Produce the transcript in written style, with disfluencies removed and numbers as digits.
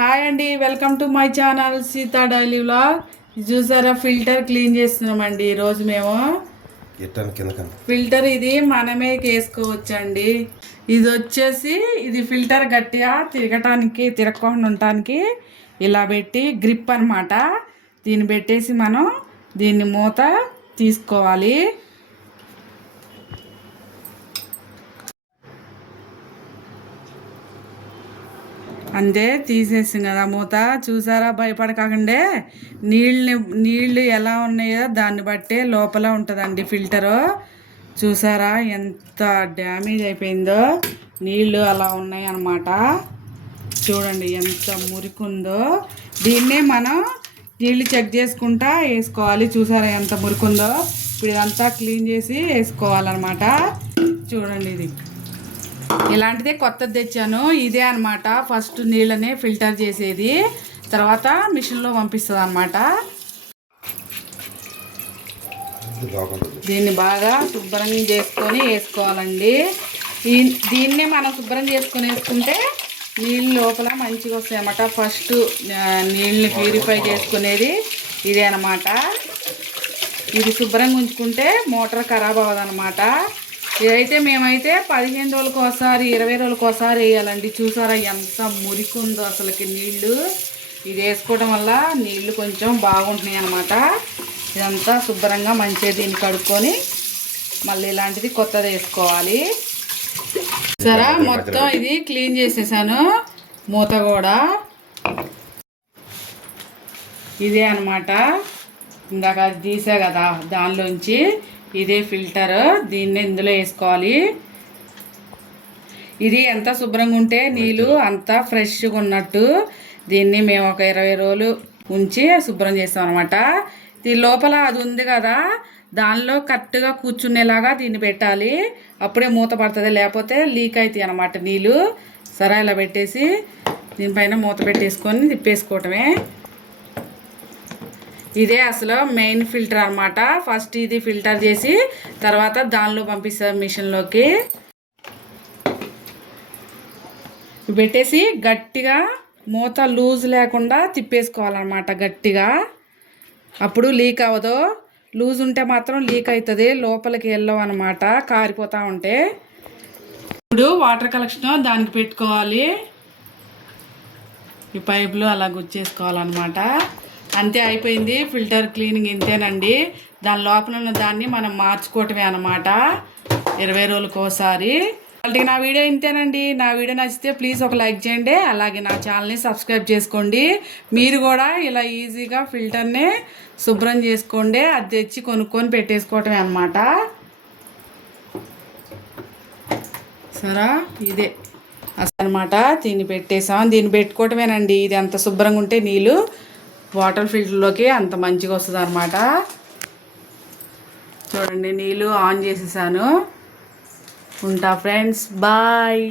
Hi అండి, welcome to my channel Sita daily vlog. చూసారా, filter clean చేస్తున్నామండి ఈరోజు మేము. ఫిల్టర్ ఇది మనమే వేసుకోవచ్చండి. ఇది వచ్చేసి ఇది ఫిల్టర్ గట్టిగా తిరగకుండా ఉండటానికి ఇలా పెట్టి గ్రిప్ అనమాట. దీన్ని పెట్టేసి మనం దీన్ని మూత తీసుకోవాలి. అంతే, తీసేసాం కదా మూత. చూసారా, భయపడకాకండే. నీళ్ళు ఎలా ఉన్నాయో దాన్ని బట్టే లోపల ఉంటుందండి ఫిల్టరు. చూసారా ఎంత డ్యామేజ్ అయిపోయిందో, నీళ్ళు అలా ఉన్నాయి అన్నమాట. చూడండి ఎంత మురికుందో. దీన్నే మనం నీళ్ళు చెక్ చేసుకుంటా వేసుకోవాలి. చూసారా ఎంత మురికుందో. ఇప్పుడు ఇదంతా క్లీన్ చేసి వేసుకోవాలన్నమాట. చూడండి, ఇది ఇలాంటిదే కొత్తది తెచ్చాను. ఇదే అనమాట ఫస్ట్ నీళ్ళని ఫిల్టర్ చేసేది, తర్వాత మిషన్లో పంపిస్తుంది అనమాట. దీన్ని బాగా శుభ్రంగా చేసుకొని వేసుకోవాలండి. దీన్ని మనం శుభ్రం చేసుకొని వేసుకుంటే నీళ్ళు లోపల మంచిగా వస్తాయి అన్నమాట. ఫస్ట్ నీళ్ళని ప్యూరిఫై చేసుకునేది ఇదే అనమాట. ఇది శుభ్రంగా ఉంచుకుంటే మోటార్ ఖరాబ్ అవ్వదన్నమాట. ఇదైతే మేమైతే 15 రోజులకు ఒకసారి 20 రోజులకు ఒకసారి వేయాలండి. చూసారా ఎంత మురికుందో అసలుకి నీళ్ళు. ఇది వేసుకోవడం వల్ల నీళ్ళు కొంచెం బాగుంటున్నాయి అన్నమాట. ఇదంతా శుభ్రంగా మంచిగా దీన్ని కడుక్కొని మళ్ళీ ఇలాంటిది కొత్తది వేసుకోవాలి. సరే, మొత్తం ఇది క్లీన్ చేసేసాను. మూత కూడా ఇదే అనమాట. ఇందాక అది తీసా కదా దానిలోంచి, ఇదే ఫిల్టర్. దీన్ని ఇందులో వేసుకోవాలి. ఇది ఎంత శుభ్రంగా ఉంటే నీళ్ళు అంత ఫ్రెష్గా ఉన్నట్టు. దీన్ని మేము ఒక 20 రోజులు ఉంచి శుభ్రం చేస్తాం అనమాట. దీని లోపల అది ఉంది కదా, దానిలో కరెక్ట్గా కూర్చునేలాగా దీన్ని పెట్టాలి. అప్పుడే మూత పడుతుంది, లేకపోతే లీక్ అవుతాయి అనమాట నీళ్ళు. సరే, ఇలా పెట్టేసి దీనిపైన మూత పెట్టేసుకొని తిప్పేసుకోవటమే. ఇదే అసలు మెయిన్ ఫిల్టర్ అనమాట. ఫస్ట్ ఇది ఫిల్టర్ చేసి తర్వాత దానిలో పంపిస్తారు మిషన్లోకి. పెట్టేసి గట్టిగా మూత లూజ్ లేకుండా తిప్పేసుకోవాలన్నమాట గట్టిగా. అప్పుడు లీక్ అవ్వదు. లూజ్ ఉంటే మాత్రం లీక్ అవుతుంది, లోపలికి వెళ్ళవు అనమాట, కారిపోతూ ఉంటే. ఇప్పుడు వాటర్ కలెక్షన్ దానికి పెట్టుకోవాలి. ఈ పైపులు అలా గుచ్చేసుకోవాలన్నమాట. అంతే, అయిపోయింది ఫిల్టర్ క్లీనింగ్. ఇంతేనండి. దాని లోపల ఉన్న దాన్ని మనం మార్చుకోవటమే అనమాట 20 రోజులకు ఒకసారి. వాళ్ళకి నా వీడియో ఇంతేనండి. నా వీడియో నచ్చితే ప్లీజ్ ఒక లైక్ చేయండి. అలాగే నా ఛానల్ని సబ్స్క్రైబ్ చేసుకోండి. మీరు కూడా ఇలా ఈజీగా ఫిల్టర్ని శుభ్రం చేసుకోండి. అది తెచ్చి కొనుక్కొని పెట్టేసుకోవటమే అనమాట. సరే, ఇదే అసలు అనమాట. దీన్ని పెట్టేసాం. దీన్ని పెట్టుకోవటమేనండి. ఇది ఎంత శుభ్రంగా ఉంటే నీళ్ళు వాటర్ ఫిల్టర్లోకి అంత మంచిగా వస్తుంది అనమాట. చూడండి, నీళ్ళు ఆన్ చేసేసాను. ఉంటా ఫ్రెండ్స్, బాయ్.